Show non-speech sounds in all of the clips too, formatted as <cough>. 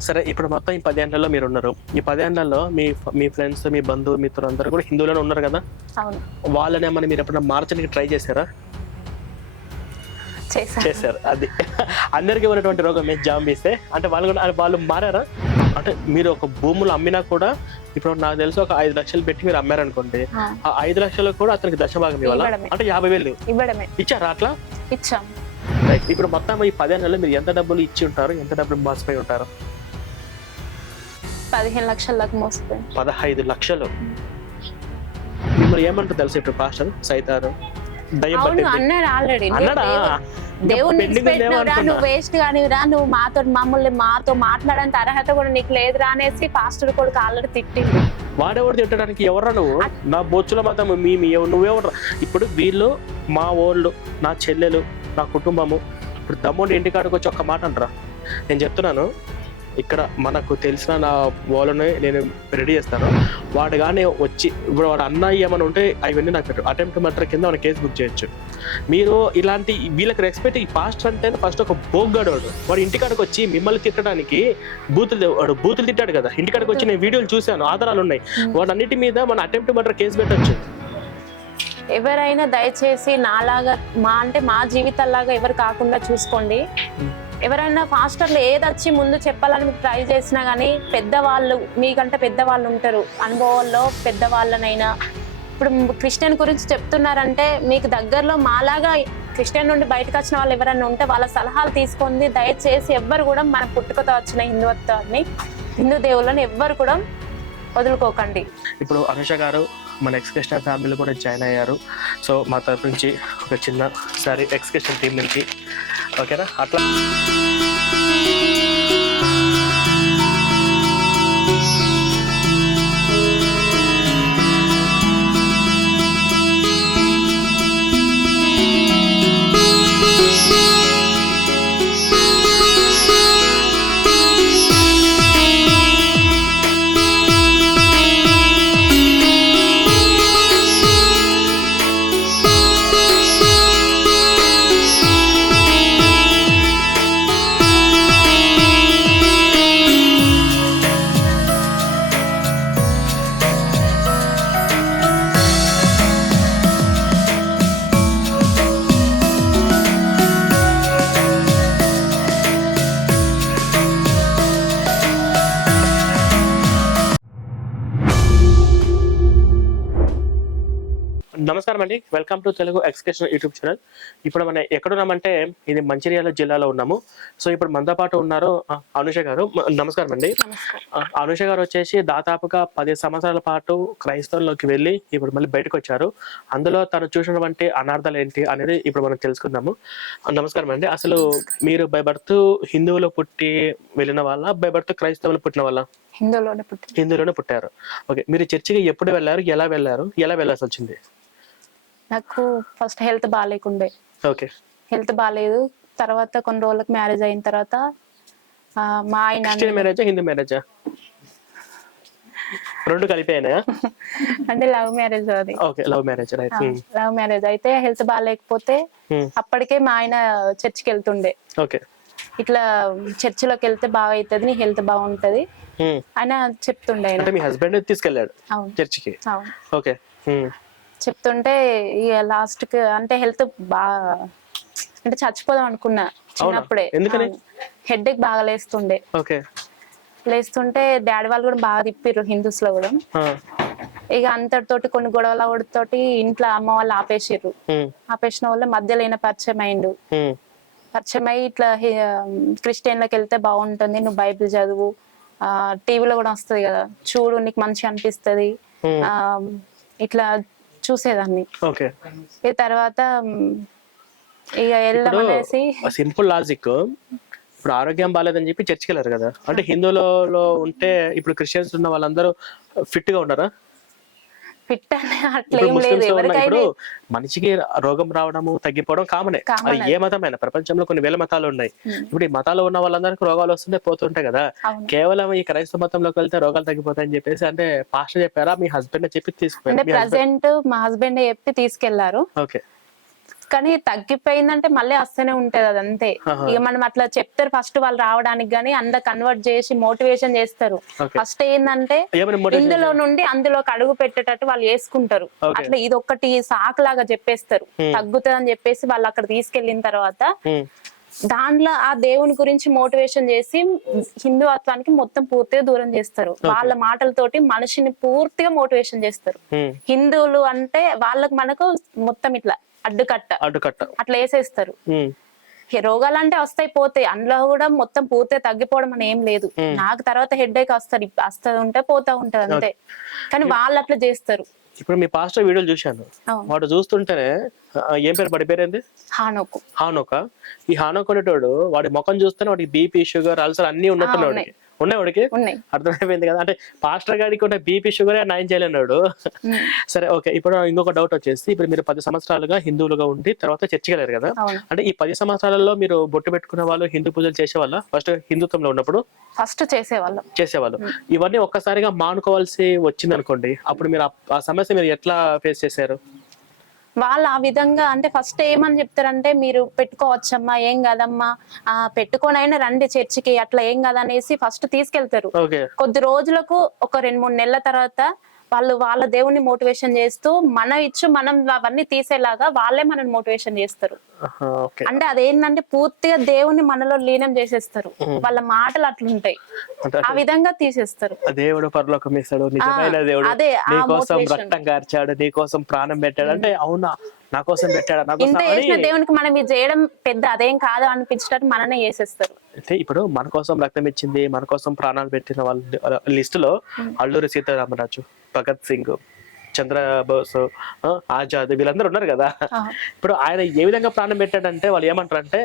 సరే ఇప్పుడు మొత్తం ఈ పదేళ్ళలో మీరు ఉన్నారు ఈ పదేళ్ళలో మీ మీ ఫ్రెండ్స్ మీ బంధువు మిత్రులు అందరూ కూడా హిందువులోనే ఉన్నారు కదా? వాళ్ళని ఏమన్నా మీరు ఎప్పుడైనా మార్చడానికి ట్రై చేశారా? చేశారు. అది <laughs> అందరికీ ఉన్నటువంటి రోగం జాంబీసే. అంటే వాళ్ళు కూడా వాళ్ళు మారారా? అంటే మీరు ఒక భూములు అమ్మినా కూడా ఇప్పుడు నాకు తెలిసి ఒక ఐదు లక్షలు పెట్టి మీరు అమ్మారనుకోండి ఆ, ఆ ఐదు లక్షలు కూడా అతనికి దశభాగం ఇవ్వాలా. అంటే యాభై వేలు. ఇచ్చారా అట్లా? ఇచ్చాం. ఇప్పుడు మొత్తం ఈ పదేళ్ళలో మీరు ఎంత డబ్బులు ఇచ్చి ఉంటారు? ఎంత డబ్బులు మోసపోయి ఉంటారు? పదిహేను లక్షల దాకా మోసపోయింది పదహైదు లక్షలు. మిమ్మల్ని ఏమంటారు తెలుసు ఇప్పుడు పాస్టర్ సైతారు? అన్నాడు ఆల్రెడీ. అన్నాడా? దేవుని పెట్టినవురా. నువ్వు వేస్ట్ కానివిరా నువ్వు మాతో మమ్మల్ని మాతో మాట్లాడేంత అర్హత కూడా నీకు లేదురా అనేసి పాస్టర్ కొడుకు ఆల్రెడీ తిట్టింది వాడెవడు తిట్టడానికి? ఎవర్రా నువ్వు? నా బొచ్చుల మతం మీ నువ్వెవర్రా? ఇప్పుడు వీళ్ళు మా ఓళ్ళు నా చెల్లెలు నా కుటుంబము. ఇప్పుడు దమ్ముండి ఇంటికాడికి వచ్చి ఒక్క మాట అంటారా నేను చెప్తున్నాను ఇక్కడ మనకు తెలిసిన నా వాళ్ళని నేను రెడీ చేస్తాను. వాడు కానీ వచ్చి ఇప్పుడు వాడు అన్న ఏమైనా ఉంటే అవన్నీ నాకు పెట్టు. అటెంప్ట్ మర్డర్ కింద మన కేసు బుక్ చేయొచ్చు. మీరు ఇలాంటి వీళ్ళకి రెస్పెక్ట్ ఈ పాస్ట్ అంటే ఫస్ట్ ఒక బోగ్గాడు వాడు. వాడు ఇంటికాడికి వచ్చి మిమ్మల్ని తిట్టడానికి బూతులు వాడు బూతులు తిట్టాడు కదా. ఇంటికాడికి వచ్చి నేను వీడియోలు చూశాను ఆధారాలు ఉన్నాయి. వాడు అన్నిటి మీద మన అటెంప్ట్ మర్డర్ కేసు పెట్టొచ్చు. ఎవరైనా దయచేసి నాలాగా మా అంటే మా జీవితాల్లాగా ఎవరు కాకుండా చూసుకోండి. ఎవరైనా ఫాస్టర్లు ఏదొచ్చి ముందు చెప్పాలని మీకు ట్రై చేసినా కానీ పెద్దవాళ్ళు మీకంటే పెద్దవాళ్ళు ఉంటారు. అనుభవాల్లో పెద్దవాళ్ళనైనా. ఇప్పుడు క్రిస్టియన్ గురించి చెప్తున్నారంటే మీకు దగ్గరలో మాలాగా క్రిస్టియన్ నుండి బయటకు వచ్చిన వాళ్ళు ఎవరైనా ఉంటే వాళ్ళ సలహాలు తీసుకుంది దయచేసి ఎవ్వరు కూడా మన పుట్టుకతో వచ్చిన హిందుత్వాన్ని హిందూ దేవుళ్ళని ఎవ్వరు కూడా వదులుకోకండి. ఇప్పుడు అనుష గారు మన ఎక్స్కర్షన్ ఫ్యామిలీలో కూడా జాయిన్ అయ్యారు. సో మా తరఫు నుంచి ఒక చిన్న సారీ ఎక్స్కర్షన్ టీం నుంచి ఓకేనా? అట్లా. నమస్కారం అండి. Welcome to Telugu excursion YouTube channel. ఇప్పుడు మనం ఎక్కడున్నామంటే ఇది మంచిర్యాల జిల్లాలో ఉన్నాము. సో ఇప్పుడు మనతో పాటు ఉన్నారు అనుష గారు. నమస్కారం అండి. అనుష గారు వచ్చేసి దాదాపుగా పది సంవత్సరాల పాటు క్రైస్తవంలోకి వెళ్ళి ఇప్పుడు మళ్ళీ బయటకు వచ్చారు. అందులో తను చూసినటువంటి అనార్థాలు ఏంటి అనేది ఇప్పుడు మనం తెలుసుకుందాము. నమస్కారం అండి. అసలు మీరు బై బర్త్ హిందువులో పుట్టి వెళ్ళిన వాళ్ళ? బై బర్త్ క్రైస్తవులు పుట్టిన వాళ్ళ? హిందువులోనే పుట్టారు. ఓకే. మీరు చర్చికి ఎప్పుడు వెళ్ళారు? ఎలా వెళ్ళారు? ఎలా వెళ్ళాల్సి వచ్చింది? నాకు ఫస్ట్ హెల్త్ బాగాలేకుండే ఓకే. హెల్త్ బాగాలేదు తర్వాత కొన్ని రోజులకు మ్యారేజ్ అయిన తర్వాత మా ఆయన మ్యారేజా హిందూ మ్యారేజా రెండు కలిపాయనా <laughs> అంటే లవ్ మ్యారేజ్ అది. Okay love marriage right love marriage అయితే హెల్త్ బాగాలేకపోతే Hmm. అప్పటికే మా ఆయన చర్చికి వెళ్తుండే. ఓకే. ఇట్లా చర్చిలోకి వెళ్తే బాగా అవుతుంది నీ హెల్త్ బాగుంటది ఆయన చెప్తుండే ఆయన. అంటే మీ హస్బెండ్ తీసుకెళ్ళాడు చర్చికి ఓకే. చెప్తుంటే ఇక లాస్ట్కి అంటే హెల్త్ బాగా అంటే చచ్చిపోదాం అనుకున్నా చిన్నప్పుడే. ఎందుకని? హెడ్ ఎక్ బాగా లేస్తుండే. ఓకే. లేస్తుంటే డాడీ వాళ్ళు కూడా బాగా తిప్పిర్రు హిందూస్లో కూడా. ఇక అంతటితోటి కొన్ని గొడవల తోటి ఇంట్లో అమ్మ వాళ్ళు ఆపేసిర్రు. ఆపేసిన వల్ల మధ్యలో ఈయన పరిచయం అయిండు. పరిచయం అయ్యి ఇట్లా హి- క్రిస్టియన్లకు వెళ్తే బాగుంటుంది నువ్వు బైబిల్ చదువు. ఆ టీవీలో కూడా వస్తది కదా. చూడు నీకు మంచి అనిపిస్తది. ఆ ఇట్లా చూసేదాన్ని. ఓకే. ఈ తర్వాత ఇక వెళ్దామనేసి సింపుల్ లాజిక్ ఇప్పుడు ఆరోగ్యం బాగాలేదని చెప్పి చర్చికి వెళ్ళారు కదా. అంటే హిందువులలో ఉంటే ఇప్పుడు క్రిస్టియన్స్ ఉన్న వాళ్ళందరూ ఫిట్గా ఉన్నారా? ఫిట్ అనే అట్లా లేదు. ఎవరికైనా మనిషికి రోగం రావడము తగ్గిపోవడం కామనే. అది ఏ మతమైనా ప్రపంచంలో కొన్ని వేల మతాలు ఉన్నాయి. ఇప్పుడు ఈ మతాలు ఉన్న వాళ్ళందరికీ రోగాలు వస్తుంటే పోతుంటాయి కదా. కేవలం ఈ క్రైస్తవ మతంలోకి వెళ్తే రోగాలు తగ్గిపోతాయని చెప్పేసి అంటే పాస్టర్ చెప్పారా? మీ హస్బెండ్ చెప్పి తీసుకుపోయారు? ప్రజెంట్ మా హస్బెండ్ చెప్పి తీసుకెళ్ళారు. ఓకే. కానీ తగ్గిపోయిందంటే మళ్ళీ వస్తూనే ఉంటది అది అంతే. ఇక మనం అట్లా చెప్తారు ఫస్ట్ వాళ్ళు రావడానికి గానీ అంద కన్వర్ట్ చేసి మోటివేషన్ చేస్తారు. ఫస్ట్ ఏంటంటే ఇందులో నుండి అందులోకి అడుగు పెట్టేటట్టు వాళ్ళు వేసుకుంటారు. అట్లా ఇది ఒక్కటి సాకు లాగా చెప్పేస్తారు. తగ్గుతుంది అని చెప్పేసి వాళ్ళు అక్కడ తీసుకెళ్ళిన తర్వాత దాంట్లో ఆ దేవుని గురించి మోటివేషన్ చేసి హిందుత్వానికి మొత్తం పూర్తిగా దూరం చేస్తారు. వాళ్ళ మాటలతోటి మనిషిని పూర్తిగా మోటివేషన్ చేస్తారు. ఉమ్, హిందువులు అంటే వాళ్ళకి మనకు మొత్తం ఇట్లా అడ్డుకట్ట. అడ్డుకట్ట. అట్లా వేసేస్తారు. ఈ రోగాలు అంటే వస్తాయి పోతాయి. అందులో కూడా మొత్తం పూర్తిగా తగ్గిపోవడం అని ఏం లేదు. నాకు తర్వాత హెడ్ ఏక్ వస్తుంది వస్తుంది ఉంటే పోతా ఉంటది అంతే. కానీ వాళ్ళు అట్లా చేస్తారు. ఇప్పుడు మీ పాస్టర్ వీడియోలు చూశాను. వాడు చూస్తుంటేనే ఏం పేరు? పడి పేరు ఏంది హానోకు. హానోక? ఈ హానోక్ అనేటోడు వాడి ముఖం చూస్తేనే వాడికి బీపీ షుగర్ అల్సర్ అన్ని ఉన్నట్టున్నాయి ఉన్నాయి. వాడికి? అర్థమైపోయింది కదా? అంటే పాస్టర్ గారికి ఉన్న బీపీ షుగర్ నయం చేయలేనాడు. సరే ఓకే. ఇప్పుడు ఇంకొక డౌట్ వచ్చేసి ఇప్పుడు మీరు పది సంవత్సరాలుగా హిందువులుగా ఉండి తర్వాత చర్చికి వెళ్ళారు కదా? అంటే ఈ పది సంవత్సరాలలో మీరు బొట్టు పెట్టుకున్న వాళ్ళు హిందూ పూజలు చేసేవాళ్ళ? ఫస్ట్ హిందుత్వంలో ఉన్నప్పుడు? ఫస్ట్ చేసేవాళ్ళం. చేసేవాళ్ళు. ఇవన్నీ ఒక్కసారిగా మానుకోవాల్సి వచ్చింది అనుకోండి అప్పుడు మీరు ఆ సమస్య మీరు ఎట్లా ఫేస్ చేశారు? వాళ్ళు ఆ విధంగా అంటే ఫస్ట్ ఏమని చెప్తారంటే మీరు పెట్టుకోవచ్చమ్మా ఏం కాదమ్మా ఆ పెట్టుకోనైనా రండి చర్చికి అట్లా ఏం కాదనేసి ఫస్ట్ తీసుకెళ్తారు. కొద్ది రోజులకు ఒక రెండు మూడు నెలల తర్వాత వాళ్ళు వాళ్ళ దేవుని మోటివేషన్ చేస్తూ మనం ఇచ్చు మనం అవన్నీ తీసేలాగా వాళ్ళే మనని మోటివేషన్ చేస్తారు. అంటే అదేంటంటే పూర్తిగా దేవుని మనలో లీనం చేసేస్తారు. వాళ్ళ మాటలు అట్లుంటాయి. అంటే ఆ విధంగా తీసేస్తారు. దేవుడు పరలోకం ఇస్తాడు నిజమైన దేవుడు. నీ కోసం. రక్తం కార్చాడు నీ కోసం ప్రాణం పెట్టాడు. అంటే అవునా నా కోసం పెట్టాడా ఇంత చేసిన దేవునికి మనం ఇది చేయడం పెద్ద అదేం కాదు అనిపించేటట్టు మననే చేసేస్తారు. అంటే ఇప్పుడు మన కోసం రక్తం ఇచ్చింది మన కోసం ప్రాణాలు పెట్టిన వాళ్ళ లిస్ట్లో అల్లూరి సీతారామరాజు భగత్ సింగ్ చంద్రబోస్ ఆజాద్ వీళ్ళందరూ ఉన్నారు కదా. ఇప్పుడు ఆయన ఏ విధంగా ప్రాణం పెట్టాడంటే వాళ్ళు ఏమంటారు అంటే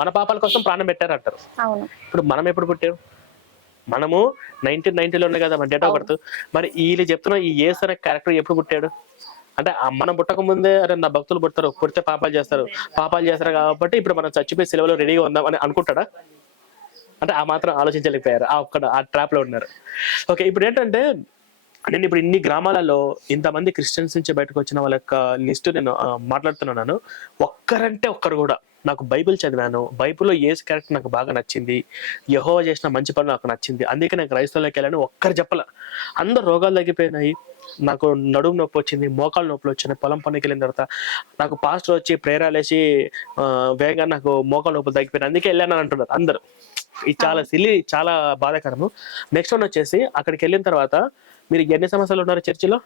మన పాపాల కోసం ప్రాణం పెట్టారు అంటారు అవును. ఇప్పుడు మనం ఎప్పుడు పుట్టాం? మనము నైన్టీన్ నైన్టీలో ఉన్నాయి కదా మన డేట్ ఆఫ్ బర్త్ మరి వీళ్ళు చెప్తున్న ఈ ఏస్ అనే క్యారెక్టర్ ఎప్పుడు పుట్టాడు? అంటే మనం పుట్టక ముందే అరే నా భక్తులు పుడతారు పుడితే పాపాలు చేస్తారు. పాపాలు చేస్తారు కాబట్టి ఇప్పుడు మనం చచ్చిపోయి సెలవులో రెడీగా ఉందాం అని అనుకుంటాడా? అంటే ఆ మాత్రం ఆలోచించలేకపోయారు. ఆ ఒక్కడ ఆ ట్రాప్లో ఉన్నారు. ఓకే ఇప్పుడు ఏంటంటే నేను ఇప్పుడు ఇన్ని గ్రామాలలో ఇంతమంది క్రిస్టియన్స్ నుంచి బయటకు వచ్చిన వాళ్ళ యొక్క లిస్ట్ నేను మాట్లాడుతున్నాను ఒక్కరంటే ఒక్కరు కూడా నాకు బైబిల్ చదివాను. బైబిల్లో ఏసు క్యారెక్టర్ నాకు బాగా నచ్చింది. యహోవ చేసిన మంచి పనులు నాకు నచ్చింది. అందుకే నేను క్రైస్తవులోకి వెళ్ళాను. ఒక్కరు చెప్పల. అందరు రోగాలు తగ్గిపోయినాయి. నాకు నడుము నొప్పి వచ్చింది మోకాలు నొప్పులు వచ్చినాయి పొలం పనికి వెళ్ళిన తర్వాత నాకు పాస్టర్ వచ్చి ప్రేరాలు వేసి వేగంగా నాకు మోకాలు నొప్పులు తగ్గిపోయినాయి. అందుకే వెళ్ళాను అని అంటున్నారు అందరు. ఇది చాలా సిల్లి చాలా బాధాకరము. నెక్స్ట్ వన్ వచ్చేసి అక్కడికి వెళ్ళిన తర్వాత మీరు ఎన్ని సంవత్సరాలు ఉన్నారు చర్చిలో?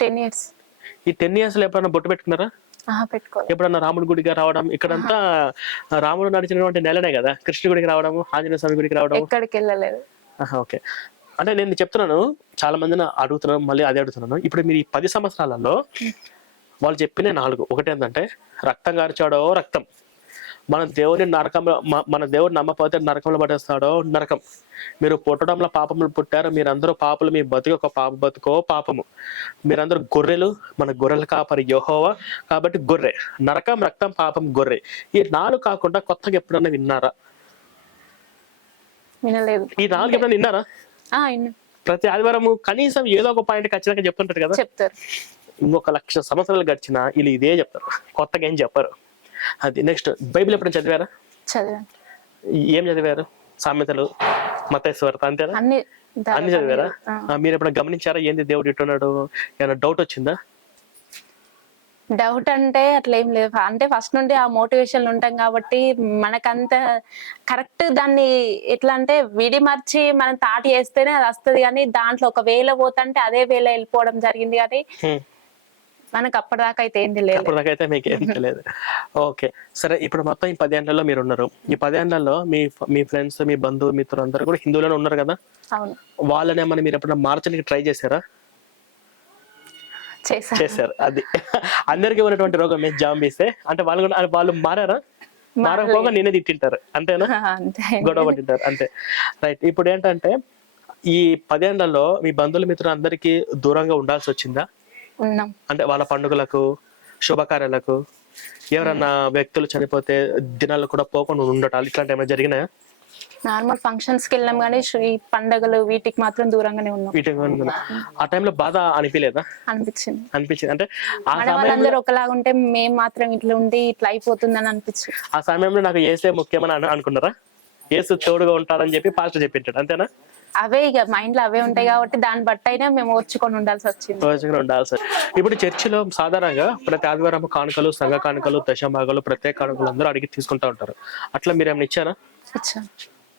టెన్ ఇయర్స్ ఈ టెన్ ఇయర్స్లో ఎప్పుడన్నా బొట్టు పెట్టుకున్నారా? ఎప్పుడన్నా రాముడి గుడికి రావడం ఇక్కడంతా రాముడు నడిచినటువంటి నెలనే కదా కృష్ణ గుడికి రావడము ఆంజనేయ స్వామి గుడికి రావడం ఎక్కడికి వెళ్ళలేదు. ఓకే. అంటే నేను చెప్తున్నాను చాలా మందిని అడుగుతున్నాను మళ్ళీ అదే అడుగుతున్నాను. ఇప్పుడు మీరు ఈ పది సంవత్సరాలలో వాళ్ళు చెప్పిన నాలుగు. ఒకటి ఏంటంటే రక్తం గార్చాడో రక్తం. మన దేవుని నరకంలో మన దేవుడు నమ్మపోతే నరకంలో పడేస్తాడో? నరకం. మీరు పుట్టడంలో పాపములు పుట్టారు. మీరందరూ పాపలు. మీ బతుకు ఒక పాప బతుకో పాపము. మీరందరూ గొర్రెలు. మన గొర్రెల కాపరి యెహోవా. కాబట్టి గొర్రె. నరకం రక్తం పాపం గొర్రె. ఈ నాలుగు కాకుండా కొత్తగా ఎప్పుడన్నా విన్నారా? వినలేదు. ఈ నాలుగు ఎప్పుడన్నా విన్నారా? ప్రతి ఆదివారం కనీసం ఏదో ఒక పాయింట్ ఖచ్చితంగా చెప్తుంటారు కదా? చెప్తారు. ఇంకొక లక్ష సంవత్సరాలు గడిచినా వీళ్ళు ఇదే చెప్తారు. కొత్తగా ఏం చెప్పరు. అది నెక్స్ట్ బైబిల్ ఎప్పుడైనా చదివారా? చదివాను. ఏం చదివారు? సామెతలు మతేశ్వరత అంతేనా? అన్ని అన్ని చదివారా? మీరు ఎప్పుడైనా గమనించారా? ఏంది దేవుడు ఇట్టున్నాడు ఏమైనా డౌట్ వచ్చిందా? డౌట్ అంటే అట్లా ఏం లేదు. అంటే ఫస్ట్ నుండి ఆ మోటివేషన్ ఉంటాం కాబట్టి మనకంత కరెక్ట్ దాన్ని ఎట్లా అంటే విడి మర్చి మనం తాటి వేస్తేనే అది వస్తుంది. కానీ దాంట్లో ఒక వేల పోతుంటే అదే వేల వెళ్ళిపోవడం జరిగింది. కానీ. మనకు అప్పటిదాకా అయితే ఏం తెలియదు అప్పుడు దాకైతే మీకు ఏం <laughs> తెలియదు ఓకే. సరే ఇప్పుడు మొత్తం ఈ పదేళ్ళలో మీరు ఉన్నారు ఈ పదేళ్ళలో మీ మీ ఫ్రెండ్స్ మీ బంధువు మిత్రులు అందరూ కూడా హిందువులోనే ఉన్నారు కదా? అవును. వాళ్ళని ఏమన్నా మీరు ఎప్పుడైనా మార్చడానికి ట్రై చేశారా? చేశారు. అది <laughs> అందరికి ఉన్నటువంటి రోగం ఏ? జాంబీసే? అంటే వాళ్ళు కూడా వాళ్ళు మారారా? మారకపోగా నేనే తిట్టింటారు. అంతేనా? <laughs> అంతే. గొడవ పట్టింటారు. అంతే. రైట్. ఇప్పుడు ఏంటంటే ఈ పదేళ్ళలో మీ బంధువుల మిత్రులు అందరికీ దూరంగా ఉండాల్సి వచ్చిందా? ఉన్నాం. అంటే వాళ్ళ పండుగలకు శుభకార్యాలకు ఎవరన్నా వ్యక్తులు చనిపోతే దినాలు కూడా పోకుండా ఉండటాలు ఇట్లాంటి ఏమైనా జరిగినాయా? నార్మల్ ఫంక్షన్స్కి వెళ్ళాం కానీ ఈ పండగలు వీటికి మాత్రం దూరంగానే ఉన్నాం. వీటికి. ఆ టైంలో బాధ అనిపించలేదా అనిపించింది. అనిపించింది. అంటే ఆ సమయంలో ఒకలాగా ఉంటే మేము మాత్రం ఇట్లా ఉండి ఇట్లా అయిపోతుందని అనిపించింది. ఆ సమయంలో నాకు ఏసే ముఖ్యమని అను- అనుకున్నారా? ఏసు తోడుగా ఉంటాడని చెప్పి పాస్టర్ చెప్పింటాడు. అంతేనా? అవే ఇక మైండ్లో అవే ఉంటాయి కాబట్టి దాన్ని బట్టి అయినా మేము ఓర్చుకొని ఉండాల్సి వచ్చింది. రోజుగా ఉండాలి సార్ ఇప్పుడు చర్చిలో సాధారణంగా ప్రతి ఆదివారం కానుకలు సంఘ కానుకలు దశభాగాలు ప్రత్యేక కానుకలు అందరూ అడిగి తీసుకుంటా ఉంటారు. అట్లా మీరు ఏమైనా ఇచ్చారా? ఇచ్చాం.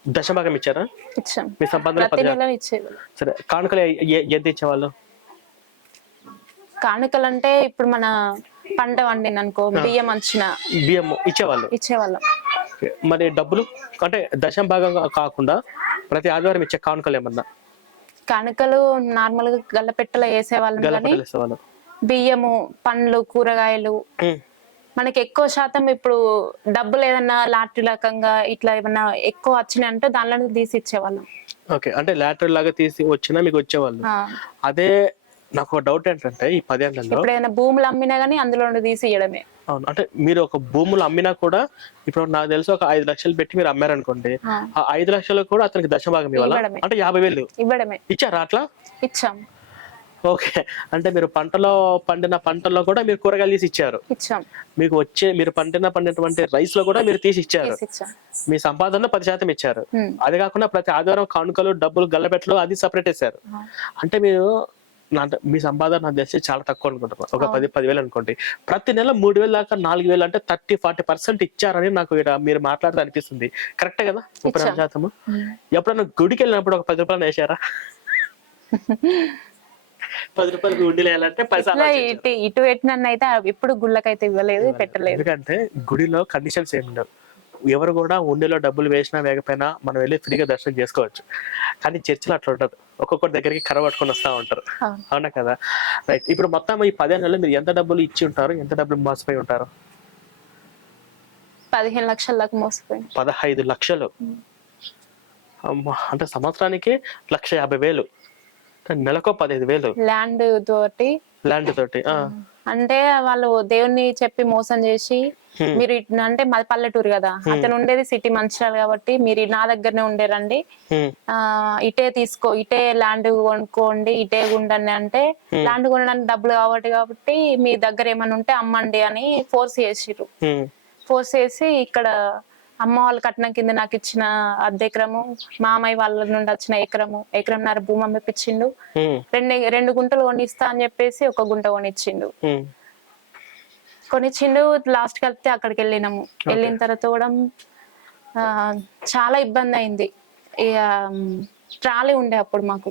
దశభాగం ఇచ్చారా? ఇచ్చాం. మీ సంపాదన ప్రతి పది నెల ఇచ్చేవాళ్ళు సరే కానుకలు ఎంత ఇచ్చేవాళ్ళు? కానుకలు అంటే ఇప్పుడు మన పంట వండింది అనుకో బియ్యం అంచిన బియ్యం ఇచ్చేవాళ్ళు? ఇచ్చేవాళ్ళం. ఓకే. మరి డబ్బులు? అంటే దశం భాగంగా కాకుండా ప్రతి ఆదివారం ఇచ్చే కానుకలు ఏమన్నా? కానుకలు నార్మల్గా గల్లపెట్టలో వేసేవాళ్ళం కానీ గల్లపట్టలు ఇచ్చేవాళ్ళు బియ్యము పండ్లు కూరగాయలు. మనకి ఎక్కువ శాతం ఇప్పుడు డబ్బులు ఏదన్నా లాటరీ రకంగా ఇట్లా ఏమన్నా ఎక్కువ వచ్చినాయి అంటే దానిలో తీసి ఇచ్చేవాళ్ళం. ఓకే. అంటే లాటరీ లాగా తీసి వచ్చినా మీకు వచ్చేవాళ్ళు. అదే నాకు డౌట్ ఏంటంటే ఈ పదేళ్ళలో భూములు అమ్మినా గానీ అందులో నుండి తీసి ఇవ్వడమే అవును. అంటే మీరు ఒక భూములు అమ్మినా కూడా ఇప్పుడు నాకు తెలిసి ఒక ఐదు లక్షలు పెట్టి మీరు అమ్మారనుకోండి ఆ, ఆ ఐదు లక్షలు కూడా అతనికి దశభాగం ఇవ్వాలా. అంటే యాభై వేలు. ఇవ్వడమే. ఇచ్చారా అట్లా? ఇచ్చాం. ఓకే. అంటే మీరు పంటలో పండిన పంటల్లో కూడా మీరు కూరగాయలు తీసి ఇచ్చారు. ఇచ్చాం. మీకు వచ్చే మీరు పండిన పండినటువంటి రైస్లో కూడా మీరు తీసి ఇచ్చారు. మీ సంపాదనలో పది శాతం ఇచ్చారు. అది కాకుండా ప్రతి ఆదివారం కానుకలు డబ్బులు గల్లబెట్టలు అది సపరేట్ వేశారు. అంటే మీరు నా మీ సంపాదన నాకు తెలిసి చాలా తక్కువ అనుకుంటున్నాను ఒక పది పదివేలు అనుకోండి. ప్రతి నెల మూడు వేలు దాకా నాలుగు వేలు అంటే థర్టీ ఫార్టీ పర్సెంట్ ఇచ్చారని నాకు ఈడ మీరు మాట్లాడితే అనిపిస్తుంది. కరెక్టే కదా? ముప్పై నాలుగు శాతము. ఎప్పుడైనా గుడికి వెళ్ళినప్పుడు ఒక పది రూపాయలు వేసారా? <laughs> పది రూపాయలు గుండెలు వేయాలంటే ఇటు అయితే ఎప్పుడు గుళ్ళకైతే ఇవ్వలేదు పెట్టలేదు. ఎందుకంటే గుడిలో కండిషన్స్ ఏమి ఉండవు ఎవరు కూడా ఉండిలో డబ్బులు వేసినా వేయకపోయినా మనం వెళ్ళి ఫ్రీగా దర్శనం చేసుకోవచ్చు. కానీ చర్చిలో అట్లా ఉండదు. ఒక్కొక్కరి దగ్గరికి కర్ర పట్టుకొని వస్తూ ఉంటారు. అవును. కదా? రైట్ ఇప్పుడు మొత్తం ఈ పదిహేను నెలలు మీరు ఎంత డబ్బులు ఇచ్చి ఉంటారు? ఎంత డబ్బులు మోసపోయి ఉంటారు? పదిహేను లక్షల దాకా మోసపోయింది పదహైదు లక్షలు. అంటే సంవత్సరానికి లక్ష యాభై వేలు. నెలకో పదహైదు వేలు. ల్యాండ్ తోటి. ల్యాండ్ తోటి. అంటే వాళ్ళు దేవుణ్ణి చెప్పి మోసం చేసి. మీరు అంటే మాది పల్లెటూరు కదా. అతను ఉండేది సిటీ మంచిర్యాల కాబట్టి మీరు నా దగ్గరనే ఉండేరండి. ఇటే తీసుకో ఇటే ల్యాండ్ కొనుక్కోండి ఇటే ఉండండి అంటే ల్యాండ్ కొనడానికి డబ్బులు కాబట్టి కాబట్టి మీ దగ్గర ఏమైనా ఉంటే అమ్మండి అని ఫోర్స్ చేసిర్రు. హ్మ్. ఫోర్స్ చేసి ఇక్కడ అమ్మ వాళ్ళ కట్నం కింద నాకు ఇచ్చిన అర్ధ ఎకరము మామయ్య వాళ్ళ నుండి వచ్చిన ఎకరము ఎకరంన్నర భూమి అమ్మిపించిండు. రెండు రెండు గుంటలు కొనిస్తా అని చెప్పేసి ఒక గుంట కొనిచ్చిండు. కొనిచ్చిండు లాస్ట్ కలిపితే అక్కడికి వెళ్ళినాము. వెళ్ళిన తర్వాత కూడా చాలా ఇబ్బంది అయింది. ఇక ట్రాలీ ఉండే అప్పుడు మాకు.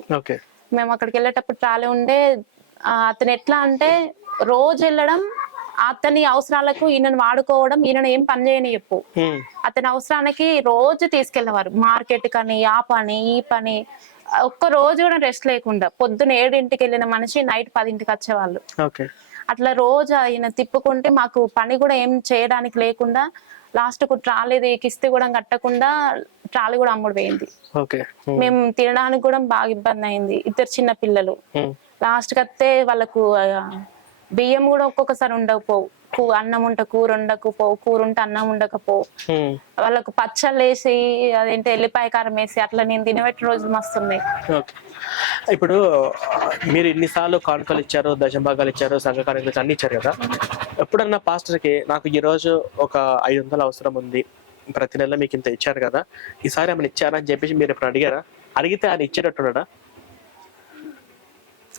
మేము అక్కడికి వెళ్ళేటప్పుడు ట్రాలీ ఉండే అతను ఎట్లా అంటే రోజు వెళ్ళడం అతని అవసరాలకు ఈయనను వాడుకోవడం ఈయనను ఏం పని చేయని చెప్పు. అతని అవసరానికి రోజు తీసుకెళ్ళేవారు మార్కెట్ కానీ ఆ పని ఈ పని. ఒక్క రోజు కూడా రెస్ట్ లేకుండా పొద్దున ఏడింటికి వెళ్ళిన మనిషి నైట్ పదింటికి వచ్చేవాళ్ళు. అట్లా రోజు ఆయన తిప్పుకుంటే మాకు పని కూడా ఏం చేయడానికి లేకుండా లాస్ట్కు ట్రాలీ కిస్తీ కూడా కట్టకుండా ట్రాలీ కూడా అమ్ముడు పోయింది. మేము తినడానికి కూడా బాగా ఇబ్బంది అయింది. ఇద్దరు చిన్న పిల్లలు. లాస్ట్కి వస్తే వాళ్ళకు బియ్యం కూడా ఒక్కొక్కసారి ఉండకపోవు. కూ- అన్నం ఉంటే కూర ఉండకపోవు కూర ఉంటే అన్నం ఉండకపోవు. వాళ్ళకు పచ్చళ్ళు వేసి అదేంటి ఎల్లిపాయ కారం వేసి అట్లా నేను తినబెట్టిన రోజులు మస్తున్నాయి ఇప్పుడు మీరు ఇన్నిసార్లు కానుకలు ఇచ్చారు దశభాగాలు ఇచ్చారు సంఘ కానుకలు అన్ని ఇచ్చారు కదా? ఎప్పుడన్నా పాస్టర్కి నాకు ఈ రోజు ఒక ఐదు వందలు అవసరం ఉంది. ప్రతి నెల మీకు ఇంత ఇచ్చారు కదా? ఈసారి ఏమైనా ఇచ్చారా అని చెప్పేసి మీరు ఎప్పుడు అడిగారా? అడిగితే ఆయన ఇచ్చేటట్టున్నాడా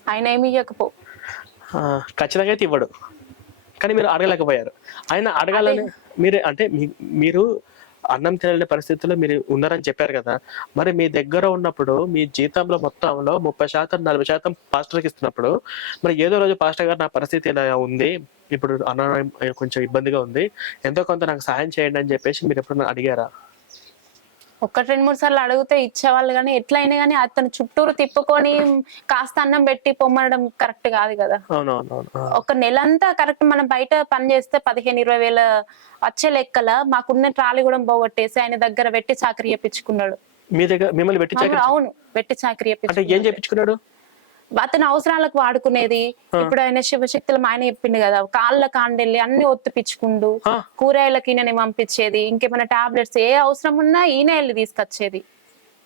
ఆయన ఏమి ఇవ్వకపోవు ఖచ్చితంగా అయితే ఇవ్వడు. కానీ మీరు అడగలేకపోయారు. ఆయన అడగాలని మీరే అంటే మీ- మీరు అన్నం తినలేని పరిస్థితుల్లో మీరు ఉన్నారని చెప్పారు కదా. మరి మీ దగ్గర ఉన్నప్పుడు మీ జీతంలో మొత్తంలో ముప్పై శాతం నలభై శాతం పాస్టర్కి ఇస్తున్నప్పుడు మరి ఏదో రోజు పాస్టర్ గారు నా పరిస్థితి ఇలా ఉంది ఇప్పుడు అనారోగ్యం కొంచెం ఇబ్బందిగా ఉంది ఎంతో కొంత నాకు సహాయం చేయండి అని చెప్పేసి మీరు ఎప్పుడైనా అడిగారా? ఒక్కటి రెండు మూడు సార్లు అడిగితే ఇచ్చేవాళ్ళు కానీ ఎట్లయినా కానీ అతను చుట్టూరు తిప్పుకొని కాస్త అన్నం పెట్టి పొమ్మనడం కరెక్ట్ కాదు కదా. ఒక నెలంతా కరెక్ట్ మనం బయట పని చేస్తే పదిహేను ఇరవై వేల వచ్చే లెక్కల మాకున్న ట్రాలీ కూడా పోగొట్టేసి ఆయన దగ్గర పెట్టి చాకరీ చేపించుకున్నాడు. మీ దగ్గర మిమ్మల్ని పెట్టి అవును, పెట్టి చాకరీ అంటే ఏం చేపించుకున్నాడు? అతని అవసరాలకు వాడుకునేది. ఇప్పుడు ఆయన శివశక్తులు ఆయన చెప్పిండు కదా. కాళ్ళ కాండెళ్ళి అన్ని ఒత్తిపించుకుండు. కూరగాయలకి ఈయనని పంపించేది. ఇంకేమైనా టాబ్లెట్స్ ఏ అవసరం ఉన్నా ఈయన వెళ్ళి తీసుకొచ్చేది.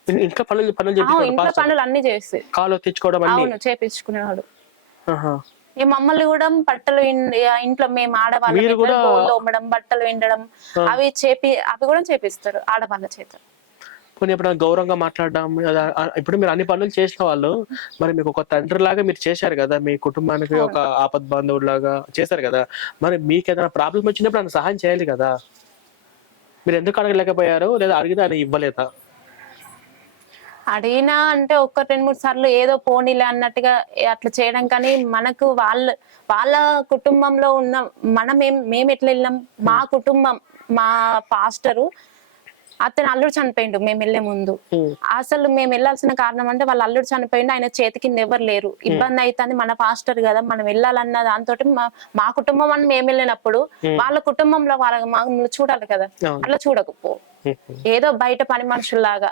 ఇంకా పనులు ఇంట్లో. పనులు అన్ని చేసి. కాలు తెచ్చుకోవడం అవును చేపించుకునేవాడు. ఈ మమ్మల్ని కూడా బట్టలు ఇంట్లో మేము ఆడవాళ్ళం ఇట్లా బట్టలు విండడం అవి చేపి అవి కూడా చేపిస్తారు ఆడవాళ్ళ చేత. పోనీ ఎప్పుడైనా గౌరవంగా మాట్లాడడం ఇప్పుడు మీరు అన్ని పనులు చేసిన వాళ్ళు మరి మీకు ఒక తండ్రి లాగా మీరు చేశారు కదా మీ కుటుంబానికి ఒక ఆపద్ బాంధవుడు లాగా చేశారు కదా మరి మీకు ఏదైనా ప్రాబ్లం వచ్చినప్పుడు ఆయన సహాయం చేయాలి కదా? మీరు ఎందుకు అడగలేకపోయారు? లేదా అడిగితే ఆయన ఇవ్వలేదా? అడిగినా అంటే ఒక్క రెండు మూడు సార్లు ఏదో పోనీలే అన్నట్టుగా అట్లా చేయడం కానీ మనకు వాళ్ళ వాళ్ళ కుటుంబంలో ఉన్న మనం ఏం మేము ఎట్లా వెళ్ళాం మా కుటుంబం మా పాస్టరు అతను అల్లుడు చనిపోయిండు మేము వెళ్ళే ముందు. అసలు మేము వెళ్ళాల్సిన కారణం అంటే వాళ్ళ అల్లుడు చనిపోయిండు ఆయన చేతి కింద ఎవరు లేరు ఇబ్బంది అవుతుంది మన పాస్టర్ కదా మనం వెళ్ళాలన్న దాంతో మా కుటుంబం అని మేము వెళ్ళినప్పుడు వాళ్ళ కుటుంబంలో వాళ్ళ మమ్మల్ని చూడాలి కదా. అట్లా చూడకపో. ఏదో బయట పని మనుషుల్లాగా.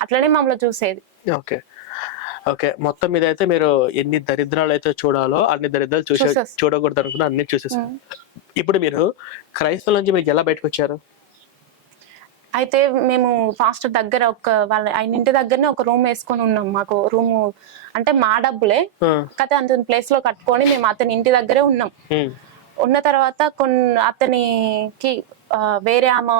అట్లనే మమ్మల్ని చూసేది. ఓకే. ఓకే. మొత్తం మీద అయితే మీరు ఎన్ని దరిద్రాలు అయితే చూడాలో అన్ని దరిద్రాలు చూసే. చూడకూడదు అనుకున్నా అన్ని చూసేసారు ఇప్పుడు మీరు క్రైస్తవుల నుంచి మీకు ఎలా బయటకు వచ్చారు అయితే మేము పాస్టర్ దగ్గర ఒక వాళ్ళ ఆయన ఇంటి దగ్గరనే ఒక రూమ్ వేసుకొని ఉన్నాం మాకు. రూమ్ అంటే మా డబ్బులే. కథ అంత ప్లేస్లో కట్టుకొని మేము అతని ఇంటి దగ్గరే ఉన్నాం. ఉన్న తర్వాత కొన్ని అతనికి వేరే ఆమె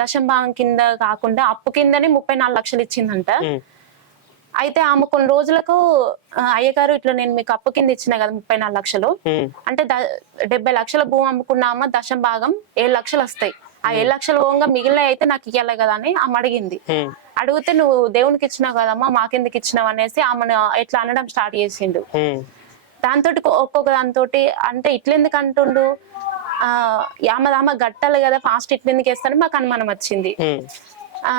దశంభాగం కింద కాకుండా అప్పు కిందనే ముప్పై నాలుగు లక్షలు ఇచ్చిందంట. అయితే ఆమె కొన్ని రోజులకు అయ్యగారు ఇట్లా నేను మీకు అప్పు కింద ఇచ్చిన కదా ముప్పై నాలుగు లక్షలు. అంటే డెబ్బై లక్షల భూమి అమ్ముకున్నామా దశం భాగం ఏడు లక్షలు వస్తాయి. ఆ ఏడు లక్షల ఓంగా మిగిలిన అయితే నాకు ఇవ్వాలి కదా అని ఆమె అడిగింది. అడిగితే నువ్వు దేవునికి ఇచ్చినావు కదమ్మా మాకెందుకు ఇచ్చినావు అనేసి ఆమెను ఇట్లా అనడం స్టార్ట్ చేసిండు. దాంతో ఒక్కొక్క దాంతో అంటే ఇట్లెందుకు అంటుండు? ఆ యామదామ గట్టాలి కదా ఫాస్ట్ ఇట్లెందుకు వేస్తాను మాకు అనుమానం వచ్చింది. ఆ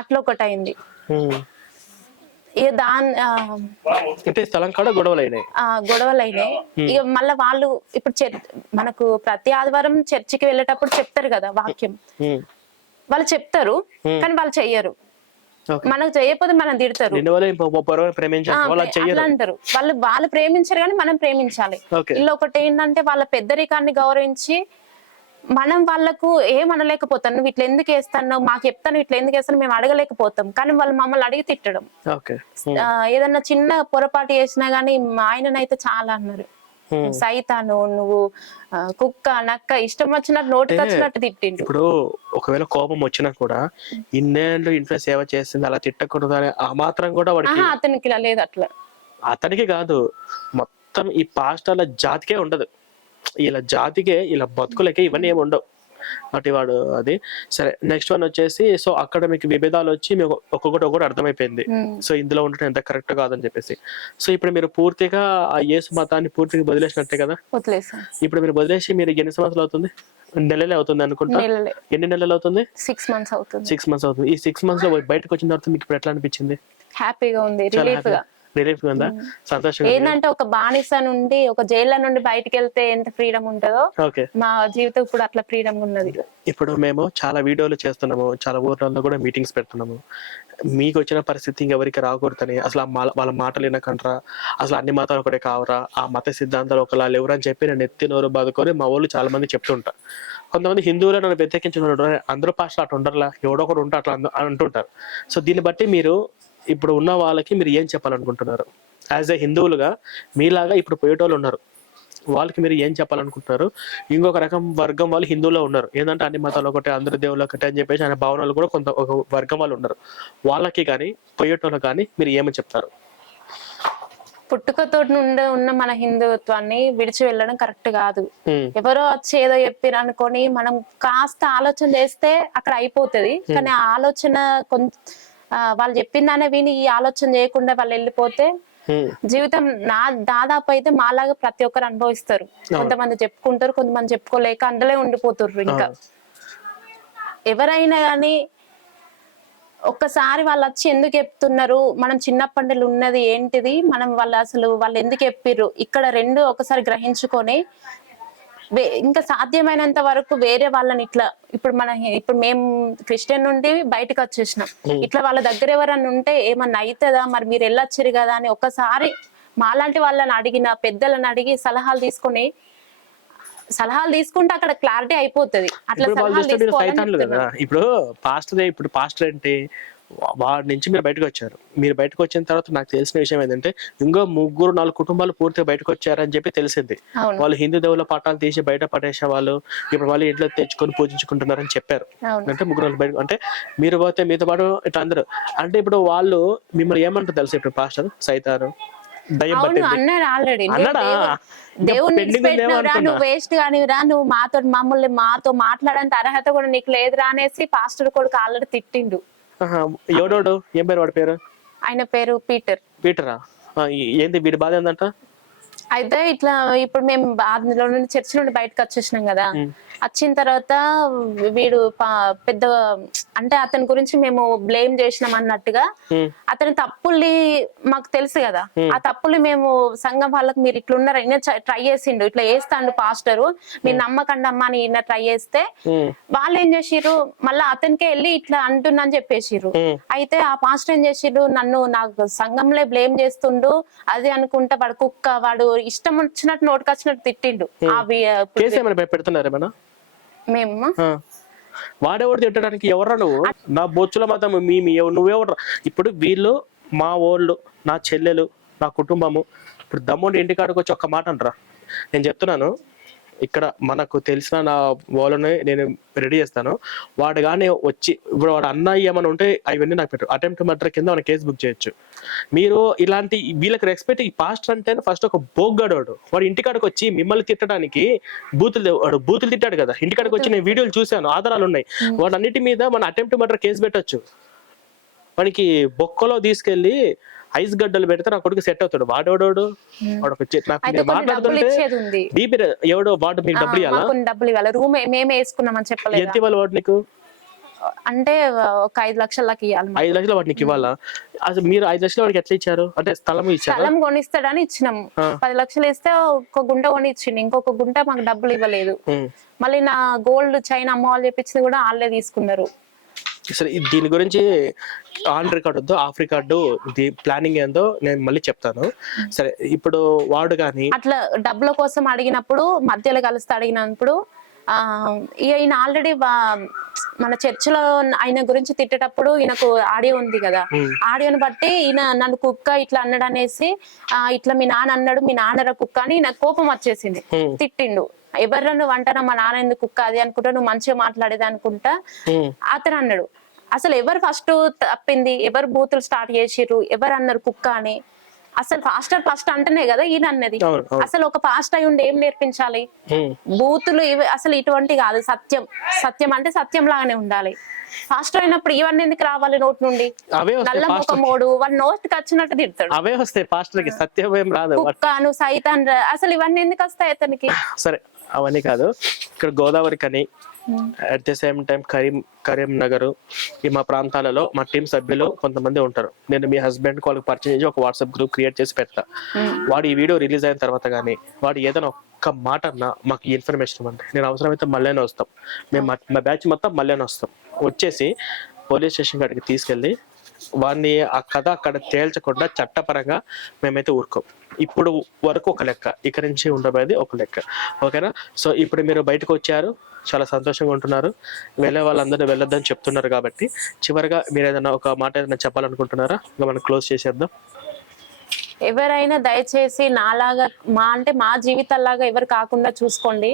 అట్లా ఒకటి అయింది. ఉమ్. ఇక దాని ఆ, అంటే ఈ స్థలం కాడ గొడవలు అయినాయి ఆ గొడవలు అయినాయి ఇక మళ్ళీ వాళ్ళు ఇప్పుడు మనకు ప్రతి ఆదివారం చర్చికి వెళ్ళేటప్పుడు చెప్తారు కదా వాక్యం. ఉమ్, వాళ్ళు చెప్తారు కానీ వాళ్ళు చెయ్యరు. మనకు చేయకపోతే మనం తిడతారు. అంటారు. వాళ్ళు వాళ్ళు ప్రేమించరు కానీ మనం ప్రేమించాలి. ఓకే ఇలా ఒకటి ఏంటంటే వాళ్ళ పెద్దరికాన్ని గౌరవించి మనం వాళ్ళకు ఏమనలేకపోతాం నువ్వు ఇట్లా ఎందుకు వేస్తాను మాకు చెప్తాను ఇట్లా ఎందుకు వేస్తాను మేము అడగలేకపోతాం. కానీ వాళ్ళు మమ్మల్ని అడిగి తిట్టడం. ఏదన్నా చిన్న పొరపాటు చేసినా గానీ మా ఆయననైతే చాలా అన్నారు. సైతాను నువ్వు కుక్క నక్క ఇష్టం వచ్చినట్టు నోటికి వచ్చినట్టు తిట్టిండు. ఇప్పుడు ఒకవేళ కోపం వచ్చినా కూడా ఇన్నేళ్ళు ఇంట్లో సేవ చేసింది అలా తిట్టకూడదు అని ఆ మాత్రం కూడా వాడికి అతనికి లేదు అట్లా. అతనికి కాదు. మొత్తం ఈ పాస్టర్ల జాతికే ఉండదు. ఇలా జాతికే ఇలా బతుకులకే ఇవన్నీ ఏమి ఉండవు. అటు వాడు అది సరే నెక్స్ట్ వన్ వచ్చేసి సో అక్కడ మీకు విభేదాలు వచ్చి మీకు ఒక్కొక్కటి ఒక్కొక్కటి అర్థమైపోయింది. ఉమ్. సో ఇందులో ఉండటం ఎంత కరెక్ట్ కాదని చెప్పేసి. సో ఇప్పుడు మీరు పూర్తిగా ఆ యేసు మతాన్ని పూర్తిగా వదిలేసినట్టే కదా? ఇప్పుడు మీరు వదిలేసి మీరు ఎన్ని సంవత్సరాలు అవుతుంది? నెలలే అవుతుంది అనుకుంటా? ఎన్ని నెలలు అవుతుంది? సిక్స్ మంత్స్ అవుతుంది. సిక్స్ మంత్స్ అవుతుంది. ఈ సిక్స్ మంత్స్లో బయటకు వచ్చిన తర్వాత మీకు ఇప్పుడు ఎట్లా అనిపించింది? హ్యాపీగా ఉంది. రిలీఫ్గా. రిలీఫ్ ఉందా సంతోషంగా ఏంటంటే ఒక బానిస నుండి ఒక జైల్లో నుండి బయటికి వెళ్తే ఎంత ఫ్రీడమ్ ఉంటుందో మా జీవితం ఇప్పుడు అట్లా ఫ్రీడమ్ ఉన్నది. ఇప్పుడు మేము చాలా వీడియోలు చేస్తున్నాము చాలా ఊర్లలో కూడా మీటింగ్స్ పెడుతున్నాము. మీకు వచ్చిన పరిస్థితి ఇంకెవరికి రాకూడదని అసలు వాళ్ళ మాటలు వినకంట్రా అసలు అన్ని మతాలు ఒకటే కావరా ఆ మత సిద్ధాంతాలు ఒకలా లేవురా అని చెప్పి నేను ఎత్తి నోరు బాదుకొని మా వాళ్ళు చాలా మంది చెప్తుంటా కొంతమంది హిందువులు నన్ను వ్యతిరేకించిన అందరూ పాస్టర్లు అట్లా ఉండరులా ఎవడో ఒకడు ఉంటా అట్లా అంటుంటారు. సో దీన్ని బట్టి మీరు ఇప్పుడు ఉన్న వాళ్ళకి మీరు ఏం చెప్పాలనుకుంటున్నారు? యాజ్ ఏ హిందువులుగా మీలాగా ఇప్పుడు పోయేటోళ్ళు ఉన్నారు. వాళ్ళకి మీరు ఏం చెప్పాలనుకుంటున్నారు? ఇంకొక రకం వర్గం వాళ్ళు హిందువులో ఉన్నారు. ఏంటంటే అన్ని మతాలు ఒకటే అందరి దేవుళ్ళు ఒకటే అని చెప్పేసి ఆయన భావనలు కూడా కొంత ఒక వర్గం వాళ్ళు ఉన్నారు. వాళ్ళకి కానీ పోయేటోళ్ళకి కానీ మీరు ఏమని చెప్తారు? పుట్టుకతో నుండి ఉన్న మన హిందుత్వాన్ని విడిచి వెళ్ళడం కరెక్ట్ కాదు. ఎవరో వచ్చి ఏదో చెప్పారు అనుకొని మనం కాస్త ఆలోచన చేస్తే అక్కడ అయిపోతది. కానీ ఆలోచన కొంత ఆ, వాళ్ళు చెప్పిందానే విని ఈ ఆలోచన చేయకుండా వాళ్ళు వెళ్ళిపోతే జీవితం నా దాదాపు అయితే మాలాగా ప్రతి ఒక్కరు అనుభవిస్తారు. కొంతమంది చెప్పుకుంటారు కొంతమంది చెప్పుకోలేక అందులో ఉండిపోతారు ఇంకా. ఎవరైనా కానీ ఒక్కసారి వాళ్ళు వచ్చి ఎందుకు చెప్తున్నారు? మనం చిన్నప్పటి నుండి ఉన్నది ఏంటిది? మనం వాళ్ళు అసలు వాళ్ళు ఎందుకు చెప్పిర్రు? ఇక్కడ రెండు ఒకసారి గ్రహించుకొని ఇంకా సాధ్యమైనంత వరకు వేరే వాళ్ళని ఇట్లా ఇప్పుడు మన ఇప్పుడు మేము క్రిస్టియన్ నుండి బయటకు వచ్చేసినాం. ఇట్లా వాళ్ళ దగ్గర ఎవరన్నా ఉంటే ఏమన్నా అవుతుందా మరి మీరు వెళ్ళొచ్చారు కదా అని ఒక్కసారి మాలాంటి వాళ్ళని అడిగిన పెద్దలను అడిగి సలహాలు తీసుకొని సలహాలు తీసుకుంటే అక్కడ క్లారిటీ అయిపోతుంది. అట్లా ఇప్పుడు సలహాలు పాస్టర్ ఇప్పుడు పాస్టర్ వా- వాడి నుంచి మీరు బయటకు వచ్చారు. మీరు బయటకు వచ్చిన తర్వాత నాకు తెలిసిన విషయం ఏంటంటే ఇంకో ముగ్గురు నాలుగు కుటుంబాలు పూర్తిగా బయటకు వచ్చారని చెప్పి తెలిసింది. వాళ్ళు హిందూ దేవుల పాఠాలు తీసి బయట పడేసే వాళ్ళు ఇప్పుడు వాళ్ళు ఇంట్లో తెచ్చుకొని పూజించుకుంటున్నారని చెప్పారు. అంటే ముగ్గురు నలుగురు బయట అంటే మీరు పోతే మీతో పాటు ఇట్లా అందరూ అంటే ఇప్పుడు వాళ్ళు మిమ్మల్ని ఏమంటారు తెలుసు ఇప్పుడు పాస్టర్ సైతారు అన్నాడు ఆల్రెడీ. నువ్వు వేస్ట్ కానివిరా నువ్వు మాతో మమ్మల్ని మాతో మాట్లాడేంత అర్హత కూడా నీకు లేదురా అనేసి పాస్టర్ కొడుకు ఆల్రెడీ తిట్టిండు. ఎవడోడు? ఏం పేరు వాడి పేరు? ఆయన పేరు పీటర్. పీటరా? ఏంది వీడి బాధ ఏందంట? అయితే ఇట్లా ఇప్పుడు మేము అందులో నుండి చర్చ్ నుండి బయటకు వచ్చేసినాం కదా. వచ్చిన తర్వాత వీడు పెద్ద అంటే అతని గురించి మేము బ్లేమ్ చేసినాం అన్నట్టుగా అతని తప్పుల్ని మాకు తెలుసు కదా. ఆ తప్పుల్ని మేము సంఘం వాళ్ళకి మీరు ఇట్లున్నారు? ఈయన ట్రై చేసిండు. ఇట్లా వేస్తాండు పాస్టరు. మీరు నమ్మకండి అమ్మా అని ఈయన ట్రై చేస్తే వాళ్ళు ఏం చేసిర్రు? మళ్ళీ అతనికే వెళ్ళి ఇట్లా అంటున్నా అని చెప్పేసిర్రు. అయితే ఆ పాస్టర్ ఏం చేసిర్రు? నన్ను నాకు సంఘంలో బ్లేమ్ చేస్తుండు. అది అనుకుంటా వాడు కుక్క వాడు ఇష్టం వచ్చినట్టు నోటికి వచ్చినట్టు తిట్టిండు కేసు ఏమైనా మేము. వాడెవడు తిట్టడానికి? ఎవర్రా నువ్వు? నా బొచ్చుల మతం మీ నువ్వెవర్రా ఇప్పుడు వీళ్ళు మా ఓళ్ళు నా చెల్లెలు నా కుటుంబము ఇప్పుడు దమ్ముండి ఇంటికాడికి వచ్చి ఒక్క మాట అంటారా నేను చెప్తున్నాను ఇక్కడ మనకు తెలిసిన నా వాళ్ళని నేను రెడీ చేస్తాను. వాడు కానీ వచ్చి ఇప్పుడు వాడు అన్నయ్య ఏమైనా ఉంటే అవన్నీ నాకు పెట్టు. అటెంప్ట్ మర్డర్ కింద మన కేసు బుక్ చేయొచ్చు. మీరు ఇలాంటి వీళ్ళకి రెస్పెక్ట్ ఈ పాస్టర్ అంటే ఫస్ట్ ఒక బోగ్గాడు వాడు వాడు ఇంటికాడికి వచ్చి మిమ్మల్ని తిట్టడానికి బూతులు వాడు బూతులు తిట్టాడు కదా. ఇంటికాడికి వచ్చి నేను వీడియోలు చూశాను ఆధారాలు ఉన్నాయి. వాడు అన్నిటి మీద మన అటెంప్ట్ మర్డర్ కేసు పెట్టొచ్చు. వాడికి బొక్కలో తీసుకెళ్ళి ఐస్ గడ్డలు పెడితే నా కొడుకు సెట్ అవుతాడు. వాడెవడోడు? వాడు మాట్లాడుతుంటే ఇచ్చేది డీపీ ఎవడో వాడు మీకు డబ్బులు ఇవ్వాలా డబ్బులు ఇవ్వాలి. రూమ్ మేమే వేసుకున్నామని చెప్పలేదు? ఎంత ఇవ్వాలి వాడు నీకు? అంటే ఒక ఐదు లక్షలకి ఇవ్వాలి. ఐదు లక్షలు వాడు నీకు ఇవ్వాలా? అసలు మీరు ఐదు లక్షలు వాడికి ఎట్లా ఇచ్చారు? అంటే స్థలం ఇచ్చారా? స్థలం కొనిస్తాడని ఇచ్చినాము ఆ. పది లక్షలు ఇస్తే ఒక గుంట కొని ఇచ్చిండు ఇంకొక గుంట మాకు డబ్బులు ఇవ్వలేదు. మళ్ళీ నా గోల్డ్ చైన్ అమ్మ వాళ్ళు చెప్పించింది కూడా వాళ్ళే తీసుకున్నారు. సరే దీని గురించి ఆన్ రికార్డ్ వద్దు ఆఫ్ రికార్డు ది ప్లానింగ్ ఏందో నేను మళ్ళీ చెప్తాను. సరే ఇప్పుడు వాడు కానీ అట్లా డబ్బుల కోసం అడిగినప్పుడు మధ్యలో కలిస్తే అడిగినప్పుడు ఈయన ఆల్రెడీ మన చర్చిలో ఆయన గురించి తిట్టేటప్పుడు ఈయనకు ఆడియో ఉంది కదా. ఆడియోని బట్టి ఈయన నన్ను కుక్క ఇట్లా అన్నాడు అనేసి ఇట్లా మీ నాన్న అన్నాడు మీ నాన్నర కుక్క అని నాకు కోపం వచ్చేసింది. తిట్టిండు. ఎవర్రా నువ్వు అంటారా మా నాన్న ఎందుకు కుక్క అది అనుకుంటా నువ్వు మంచిగా మాట్లాడేది అనుకుంటా? అతను అన్నాడు అసలు ఎవరు ఫస్ట్ తప్పింది? ఎవరు బూతులు స్టార్ట్ చేసిర్రు? ఎవరు అన్నారు కుక్క అని? అసలు పాస్టర్ ఫస్ట్ అంటేనే కదా ఈయన అన్నది. అసలు ఒక పాస్టర్ అయి ఉండి ఏం నేర్పించాలి? బూతులు అసలు ఇటువంటి కాదు సత్యం. సత్యం అంటే సత్యం లాగానే ఉండాలి. పాస్టర్ అయినప్పుడు ఇవన్నీ ఎందుకు రావాలి నోటి నుండి? నల్ల పాస్టర్ ముఖమోడు వాడి నోటికి వచ్చినట్టు తిడతాడు. అవే వస్తాయి కి. సత్యం ఏం రాదు. కుక్క నువ్వు సైతాన్. అసలు ఇవన్నీ ఎందుకు వస్తాయి అతనికి? సరే అవన్నీ కాదు. ఇక్కడ గోదావరి కని at the same time Karim Karimnagar ఈ మా ప్రాంతాలలో మా టీం సభ్యులు కొంతమంది ఉంటారు. నేను మీ హస్బెండ్ వాళ్ళకి పరిచయం చేసి ఒక వాట్సాప్ గ్రూప్ క్రియేట్ చేసి పెడతా. వాడు ఈ వీడియో రిలీజ్ అయిన తర్వాత కానీ వాడు ఏదైనా ఒక్క మాట అన్నా మాకు ఇన్ఫర్మేషన్ ఇవ్వండి. నేను అవసరమైతే మళ్ళీనే వస్తాం. మేము మా- మా బ్యాచ్ మొత్తం మళ్ళీనే వస్తాం. వచ్చేసి పోలీస్ స్టేషన్ కాడికి తీసుకెళ్ళి వాడిని ఆ కథ అక్కడ తేల్చకుండా చట్టపరంగా మేమైతే ఊరుకోం. ఇప్పుడు వరకు ఒక లెక్క ఇక్కడి నుంచి ఉండబోయేది ఒక లెక్క. ఓకేనా? సో ఇప్పుడు మీరు బయటకు వచ్చారు చాలా సంతోషంగా ఉంటున్నారు. వెళ్ళే వాళ్ళందరూ వెళ్ళొద్దని చెప్తున్నారు కాబట్టి చివరిగా మీరు ఏదైనా ఒక మాట ఏదైనా చెప్పాలనుకుంటున్నారా? ఇంకా మనం క్లోజ్ చేసేద్దాం. ఎవరైనా దయచేసి నాలాగా మా అంటే మా జీవితాల్లాగా ఎవరు కాకుండా చూసుకోండి.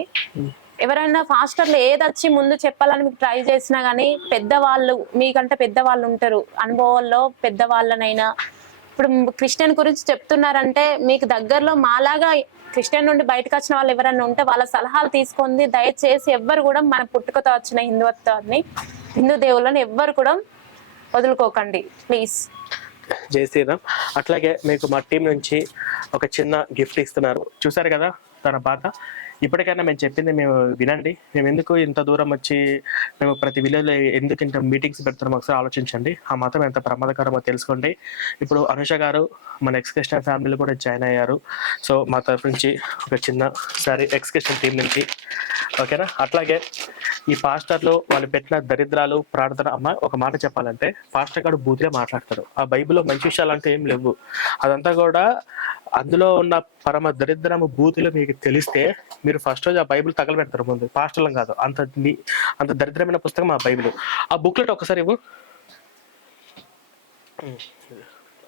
ఎవరైనా ఫాస్టర్లు ఏది వచ్చి ముందు చెప్పాలని మీకు ట్రై చేసినా గానీ పెద్దవాళ్ళు మీకంటే పెద్దవాళ్ళు ఉంటారు. అనుభవాల్లో పెద్దవాళ్ళనైనా. ఇప్పుడు క్రిస్టియన్ గురించి చెప్తున్నారంటే మీకు దగ్గరలో మాలాగా క్రిస్టియన్ నుండి బయటకు వచ్చిన వాళ్ళు ఎవరైనా ఉంటే వాళ్ళ సలహాలు తీసుకుంది దయచేసి ఎవ్వరు కూడా మన పుట్టుకతో వచ్చిన హిందుత్వాన్ని హిందూ దేవుళ్ళని ఎవ్వరు కూడా వదులుకోకండి. ప్లీజ్. జై శ్రీరామ్. అట్లాగే మీకు మా టీం నుంచి ఒక చిన్న గిఫ్ట్ ఇస్తున్నారు. చూసారు కదా తన బాధ? ఇప్పటికైనా మేము చెప్పింది మేము వినండి. మేము ఎందుకు ఇంత దూరం వచ్చి మేము ప్రతి విలేజ్లో ఎందుకు ఇంత మీటింగ్స్ పెడుతున్నాం ఒకసారి ఆలోచించండి. ఆ మాత్రం ఎంత ప్రమాదకరమో తెలుసుకోండి. ఇప్పుడు అనుష గారు మన ఎక్స్కర్షన్ ఫ్యామిలీ కూడా జాయిన్ అయ్యారు. సో మా తరఫు నుంచి ఒక చిన్న సారీ ఎక్స్కర్షన్ టీం నుంచి. ఓకేనా? అట్లాగే ఈ పాస్టర్లు వాళ్ళు పెట్టిన దరిద్రాలు ప్రార్థన అమ్మ ఒక మాట చెప్పాలంటే పాస్టర్ గారు బూతులే మాట్లాడతారు. ఆ బైబిల్లో మంచి విషయాలు అంటే ఏం లేవు. అదంతా కూడా అందులో ఉన్న పరమ దరిద్రము బూతులు మీకు తెలిస్తే మీరు ఫస్ట్ రోజు ఆ బైబిల్ తగలబెడతారు ముందు. పాస్టర్లం కాదు. అంత అంత దరిద్రమైన పుస్తకం ఆ బైబిల్. ఆ బుక్లెట్ ఒకసారి ఇవ్వు.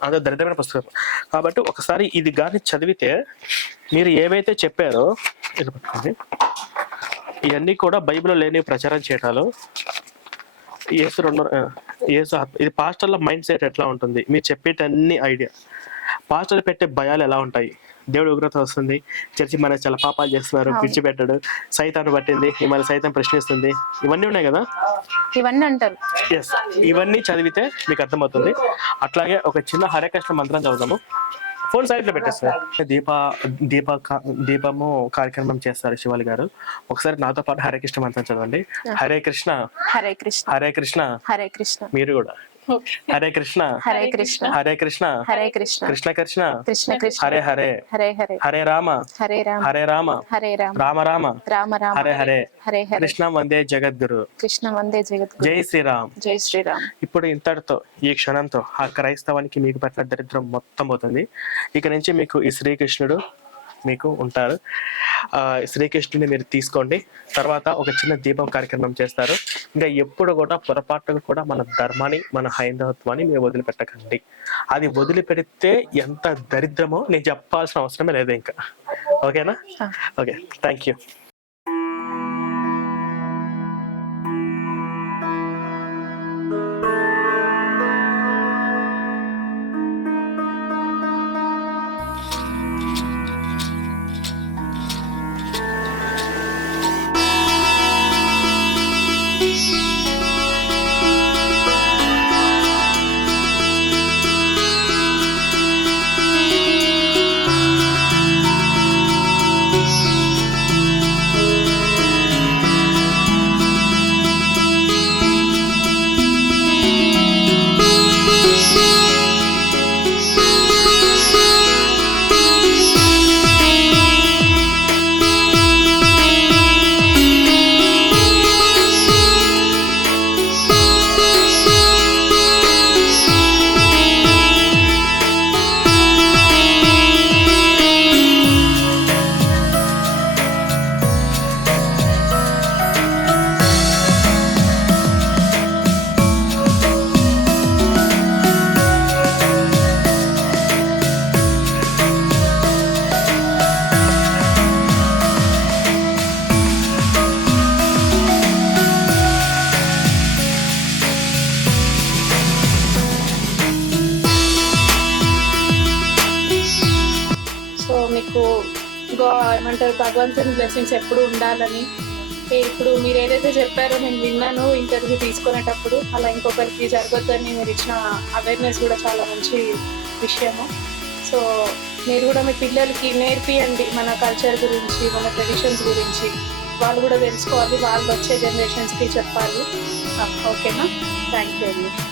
అంత దరిద్రమైన పుస్తకం. కాబట్టి ఒకసారి ఇది కానీ చదివితే మీరు ఏవైతే చెప్పారో ఇది ఇవన్నీ కూడా బైబిల్లో లేని ప్రచారం చేయటాలు. ఏసు రెండు ఏసు ఇది పాస్టర్ల మైండ్ సెట్ ఎట్లా ఉంటుంది? మీరు చెప్పేటన్ని ఐడియా. పాస్టర్లు పెట్టే భయాలు ఎలా ఉంటాయి? దేవుడు ఉగ్రత వస్తుంది. చర్చి మన చాలా పాపాలు చేస్తున్నారు విడిచిపెట్టాడు సైతాన్ని పట్టింది మిమ్మల్ని సైతం ప్రశ్నిస్తుంది. ఇవన్నీ ఉన్నాయి కదా? ఇవన్నీ అంటారు. ఎస్ ఇవన్నీ చదివితే మీకు అర్థమవుతుంది. అట్లాగే ఒక చిన్న హరే కృష్ణ మంత్రం చదువుదాము. ఫోన్ సైడ్లో పెట్టేస్తారు దీప దీప దీపము కార్యక్రమం చేస్తారు శివాలి గారు. ఒకసారి నాతో పాటు హరే కృష్ణ మంత్రం చదవండి. హరే కృష్ణ. హరే కృష్ణ. హరే కృష్ణ. హరే కృష్ణ. మీరు కూడా. హరే కృష్ణ. హరే కృష్ణ. హరే కృష్ణ. హరే కృష్ణ. కృష్ణ కృష్ణ. కృష్ణ కృష్ణ. హరే హరే. హరే హరే. హరే రామ. హరే రామ. హరే రామ. హరే రామ. రామ రామ. రామ రామ. హరే హరే. హరే హరే. కృష్ణ వందే జగద్గురు. కృష్ణ వందే జగత్ జై శ్రీరామ్. జై శ్రీరామ్. ఇప్పుడు ఇంతటితో ఈ క్షణంతో ఆ క్రైస్తవానికి మీకు పట్ల దరిద్రం మొత్తం పోతుంది. ఇక నుంచి మీకు ఈ శ్రీకృష్ణుడు మీకు ఉంటారు. ఆ శ్రీకృష్ణుని మీరు తీసుకోండి. తర్వాత ఒక చిన్న దీపం కార్యక్రమం చేస్తారు. ఇంకా ఎప్పుడు కూడా పొరపాటుగా కూడా మన ధర్మాన్ని మన హైందవత్వాన్ని మీరు వదిలిపెట్టకండి. అది వదిలిపెడితే ఎంత దరిద్రమో నేను చెప్పాల్సిన అవసరమే లేదు ఇంకా. ఓకేనా? ఓకే. థ్యాంక్ యూ గా ఏమంటారు? భగవంతుని బ్లెస్సింగ్స్ ఎప్పుడు ఉండాలని. ఇప్పుడు మీరు ఏదైతే చెప్పారో నేను విన్నాను ఇంటర్వ్యూ తీసుకునేటప్పుడు. అలా ఇంకొకరికి జరగొద్దని మీరు ఇచ్చిన అవేర్నెస్ కూడా చాలా మంచి విషయము. సో మీరు కూడా మీ పిల్లలకి నేర్పియండి మన కల్చర్ గురించి మన ట్రెడిషన్స్ గురించి. వాళ్ళు కూడా తెలుసుకోవాలి వాళ్ళు వచ్చే జనరేషన్స్కి చెప్పాలి. ఓకేనా? థ్యాంక్ యూ అండి